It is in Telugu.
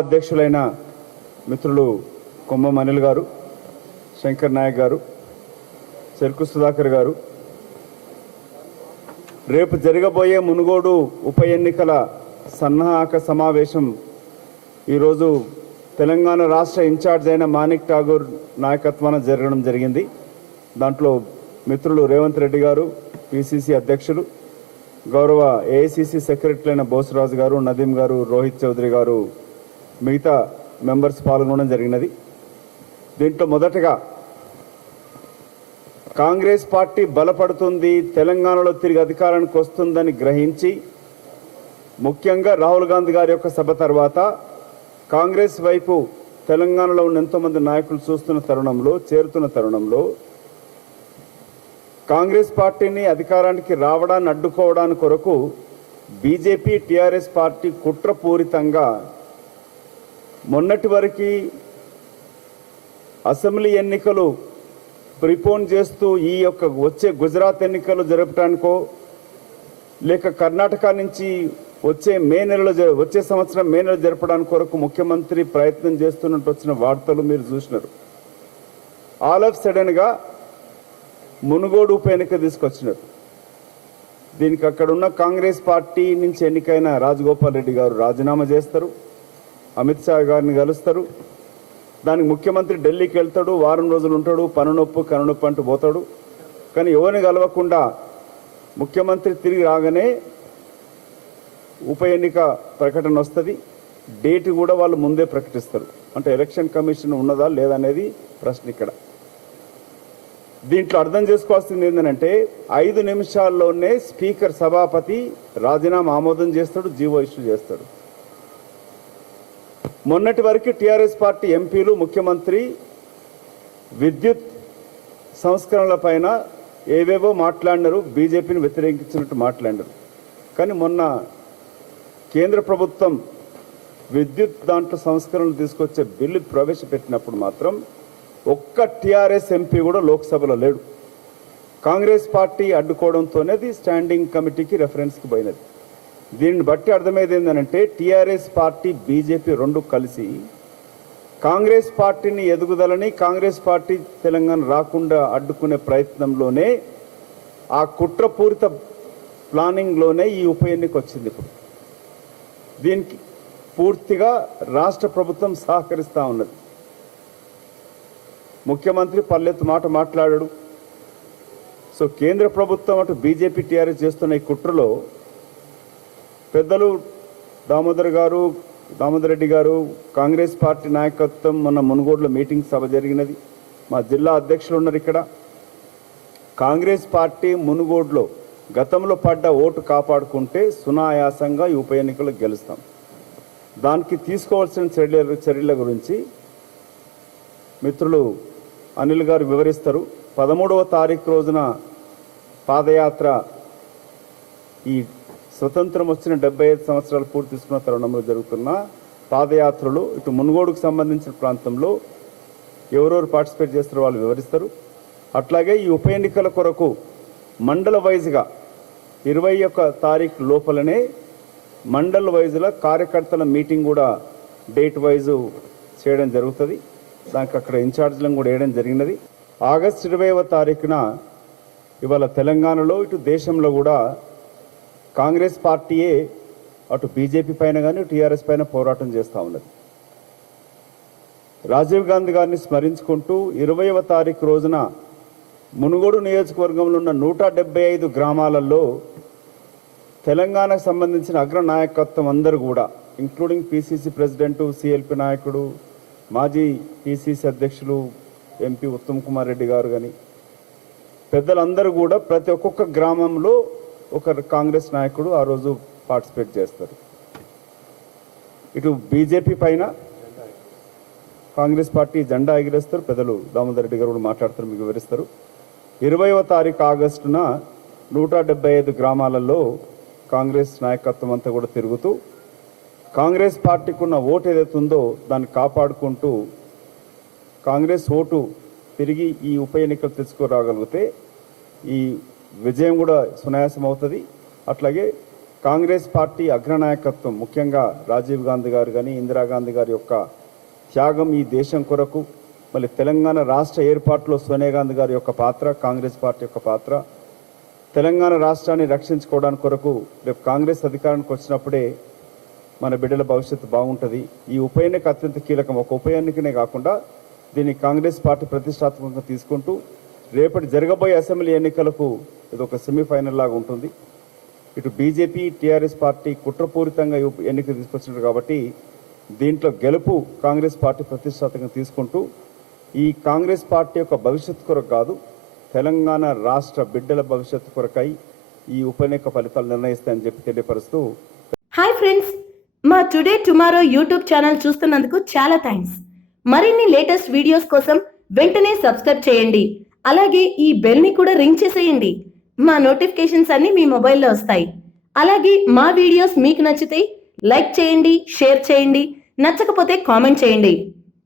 అధ్యక్షులైన మిత్రులు కొమ్మం అనిల్ గారు, శంకర్ నాయక్ గారు, చెరుకు సుధాకర్ గారు, రేపు జరగబోయే మునుగోడు ఉప ఎన్నికల సన్నాహక సమావేశం ఈరోజు తెలంగాణ రాష్ట్ర ఇన్ఛార్జ్ అయిన మాణిక్ ఠాగూర్ నాయకత్వాన జరగడం జరిగింది. దాంట్లో మిత్రులు రేవంత్ రెడ్డి గారు, పిసిసి అధ్యక్షులు, గౌరవ ఏఐసిసి సెక్రటరీ అయిన బోసరాజు గారు, నదీం గారు, రోహిత్ చౌదరి గారు, మిగతా మెంబర్స్ పాల్గొనడం జరిగినది. దీంట్లో మొదటగా కాంగ్రెస్ పార్టీ బలపడుతుంది, తెలంగాణలో తిరిగి అధికారానికి వస్తుందని గ్రహించి, ముఖ్యంగా రాహుల్ గాంధీ గారి యొక్క సభ తర్వాత కాంగ్రెస్ వైపు తెలంగాణలో ఉన్న ఎంతోమంది నాయకులు చేరుతున్న తరుణంలో కాంగ్రెస్ పార్టీని అధికారానికి రావడాన్ని అడ్డుకోవడానికి కొరకు బీజేపీ, టీఆర్ఎస్ పార్టీ కుట్రపూరితంగా మొన్నటి వరకు అసెంబ్లీ ఎన్నికలు ప్రిపోన్ చేస్తూ ఈ యొక్క వచ్చే గుజరాత్ ఎన్నికలు జరపడానికో లేక కర్ణాటక నుంచి వచ్చే సంవత్సరం మే నెలలో జరపడానికి కొరకు ముఖ్యమంత్రి ప్రయత్నం చేస్తున్నట్టు వచ్చిన వార్తలు మీరు చూసినారు. ఆల్ ఆఫ్ సడన్గా మునుగోడు ఉప ఎన్నిక తీసుకొచ్చినారు. దీనికి అక్కడ ఉన్న కాంగ్రెస్ పార్టీ నుంచి ఎన్నికైన రాజగోపాల్ రెడ్డి గారు రాజీనామా చేస్తారు, అమిత్ షా గారిని కలుస్తారు. దానికి ముఖ్యమంత్రి ఢిల్లీకి వెళ్తాడు, వారం రోజులు ఉంటాడు, పనునొప్పు కనునొప్పు అంటూ పోతాడు. కానీ ఎవరిని కలవకుండా ముఖ్యమంత్రి తిరిగి రాగానే ఉప ఎన్నిక ప్రకటన వస్తుంది. డేట్ కూడా వాళ్ళు ముందే ప్రకటిస్తారు. అంటే ఎలక్షన్ కమిషన్ ఉన్నదా లేదా అనేది ప్రశ్న ఇక్కడ. దీంట్లో అర్థం చేసుకోవాల్సింది ఏంటంటే 5 నిమిషాల్లోనే స్పీకర్ సభాపతి రాజీనామా ఆమోదం చేస్తాడు, జీవో ఇష్యూ చేస్తాడు. మొన్నటి వరకు టీఆర్ఎస్ పార్టీ ఎంపీలు ముఖ్యమంత్రి విద్యుత్ సంస్కరణల పైన ఏవేవో మాట్లాడినారు, బీజేపీని వ్యతిరేకించినట్టు మాట్లాడినారు. కానీ మొన్న కేంద్ర ప్రభుత్వం విద్యుత్ దాంట్లో సంస్కరణలు తీసుకొచ్చే బిల్లు ప్రవేశపెట్టినప్పుడు మాత్రం ఒక్క టీఆర్ఎస్ ఎంపీ కూడా లోక్సభలో లేడు. కాంగ్రెస్ పార్టీ అడ్డుకోవడంతోనే అది స్టాండింగ్ కమిటీకి రెఫరెన్స్కి పోయినది. దీన్ని బట్టి అర్థమయ్యేది ఏంటంటే టీఆర్ఎస్ పార్టీ, బీజేపీ రెండు కలిసి కాంగ్రెస్ పార్టీని ఎదుగుదలని, కాంగ్రెస్ పార్టీ తెలంగాణ రాకుండా అడ్డుకునే ప్రయత్నంలోనే, ఆ కుట్రపూరిత ప్లానింగ్లోనే ఈ ఉప ఎన్నిక వచ్చింది. ఇప్పుడు దీనికి పూర్తిగా రాష్ట్ర ప్రభుత్వం సహకరిస్తూ ఉన్నది. ముఖ్యమంత్రి పల్లెత్తు మాట మాట్లాడాడు. సో కేంద్ర ప్రభుత్వం అటు బీజేపీ, టీఆర్ఎస్ చేస్తున్న ఈ కుట్రలో పెద్దలు దామోదర్ రెడ్డి గారు, కాంగ్రెస్ పార్టీ నాయకత్వం మొన్న మునుగోడులో మీటింగ్ సభ జరిగినది. మా జిల్లా అధ్యక్షులు ఉన్నారు ఇక్కడ. కాంగ్రెస్ పార్టీ మునుగోడులో గతంలో పడ్డ ఓటు కాపాడుకుంటే సునాయాసంగా ఈ ఉప ఎన్నికలు గెలుస్తాం. దానికి తీసుకోవాల్సిన చర్యల గురించి మిత్రులు అనిల్ గారు వివరిస్తారు. 13వ తారీఖు రోజున పాదయాత్ర, ఈ స్వతంత్రం వచ్చిన 75 సంవత్సరాలు పూర్తి చేసుకున్న తరుణంలో జరుగుతున్న పాదయాత్రలు ఇటు మునుగోడుకు సంబంధించిన ప్రాంతంలో ఎవరెవరు పార్టిసిపేట్ చేస్తారో వాళ్ళు వివరిస్తారు. అట్లాగే ఈ ఉప ఎన్నికల కొరకు మండల వైజ్గా 21 తారీఖు లోపలనే మండల్ వైజ్లో కార్యకర్తల మీటింగ్ కూడా డేట్ వైజు చేయడం జరుగుతుంది. దానికి అక్కడ ఇన్ఛార్జ్లను కూడా వేయడం జరిగినది. ఆగస్టు 20వ తారీఖున ఇవాళ తెలంగాణలో ఇటు దేశంలో కూడా కాంగ్రెస్ పార్టీయే అటు బీజేపీ పైన కానీ టీఆర్ఎస్ పైన పోరాటం చేస్తూ ఉన్నది. రాజీవ్ గాంధీ గారిని స్మరించుకుంటూ 20వ తారీఖు రోజున మునుగోడు నియోజకవర్గంలో ఉన్న 175 గ్రామాలలో తెలంగాణకు సంబంధించిన అగ్ర నాయకత్వం అందరూ కూడా, ఇంక్లూడింగ్ పిసిసి ప్రెసిడెంటు, సిఎల్పి నాయకుడు, మాజీ పిసిసి అధ్యక్షులు ఎంపీ ఉత్తమ్ కుమార్ రెడ్డి గారు కానీ పెద్దలందరూ కూడా ప్రతి ఒక్కొక్క గ్రామంలో ఒక కాంగ్రెస్ నాయకుడు ఆ రోజు పార్టిసిపేట్ చేస్తారు. ఇటు బీజేపీ పైన కాంగ్రెస్ పార్టీ జెండా ఎగిరేస్తారు. పెద్దలు దామోదర్ రెడ్డి గారు కూడా మాట్లాడతారు, మీకు వివరిస్తారు. 20వ తారీఖు ఆగస్టున 175 గ్రామాలలో కాంగ్రెస్ నాయకత్వం అంతా కూడా తిరుగుతూ కాంగ్రెస్ పార్టీకి ఉన్న ఓటు ఏదైతే ఉందో దాన్ని కాపాడుకుంటూ కాంగ్రెస్ ఓటు తిరిగి ఈ ఉప ఎన్నికలు తెచ్చుకోరాగలిగితే ఈ విజయం కూడా సునాయాసం అవుతుంది. అట్లాగే కాంగ్రెస్ పార్టీ అగ్రనాయకత్వం ముఖ్యంగా రాజీవ్ గాంధీ గారు కానీ ఇందిరాగాంధీ గారి యొక్క త్యాగం ఈ దేశం కొరకు, మళ్ళీ తెలంగాణ రాష్ట్ర ఏర్పాటులో సోనియా గాంధీ గారి యొక్క పాత్ర, కాంగ్రెస్ పార్టీ యొక్క పాత్ర, తెలంగాణ రాష్ట్రాన్ని రక్షించుకోవడానికి కొరకు రేపు కాంగ్రెస్ అధికారానికి వచ్చినప్పుడే మన బిడ్డల భవిష్యత్తు బాగుంటుంది. ఈ ఉప ఎన్నిక అత్యంత కీలకం. ఒక ఉప ఎన్నికనే కాకుండా దీన్ని కాంగ్రెస్ పార్టీ ప్రతిష్టాత్మకంగా తీసుకుంటూ రేపటి జరగబోయే అసెంబ్లీ ఎన్నికలకు ఇది ఒక సెమీఫైనల్ లాగా ఉంటుంది. ఇటు బీజేపీ, టీఆర్ఎస్ పార్టీ కుట్రపూరితంగా ఎన్నిక తీసుకొచ్చినారు కాబట్టి దీంట్లో గెలుపు కాంగ్రెస్ పార్టీ ప్రతిష్టాత్మకంగా తీసుకుంటూ ఈ కాంగ్రెస్ పార్టీ యొక్క భవిష్యత్తు కొరకు కాదు, తెలంగాణ రాష్ట్ర బిడ్డల భవిష్యత్తు కొరకై ఈ ఉప ఎన్నిక ఫలితాలు నిర్ణయిస్తాయని చెప్పి తెలియపరుస్తూ. హాయ్ ఫ్రెండ్స్, మా టుడే టుమారో యూట్యూబ్ ఛానల్ చూస్తున్నందుకు చాలా థ్యాంక్స్. మరిన్ని లేటెస్ట్ వీడియోస్ కోసం వెంటనే సబ్స్క్రైబ్ చేయండి. అలాగే ఈ బెల్ ని కూడా రింగ్ చేసేయండి. మా నోటిఫికేషన్స్ అన్ని మీ మొబైల్లో వస్తాయి. అలాగే మా వీడియోస్ మీకు నచ్చితే లైక్ చేయండి, షేర్ చేయండి, నచ్చకపోతే కామెంట్ చేయండి.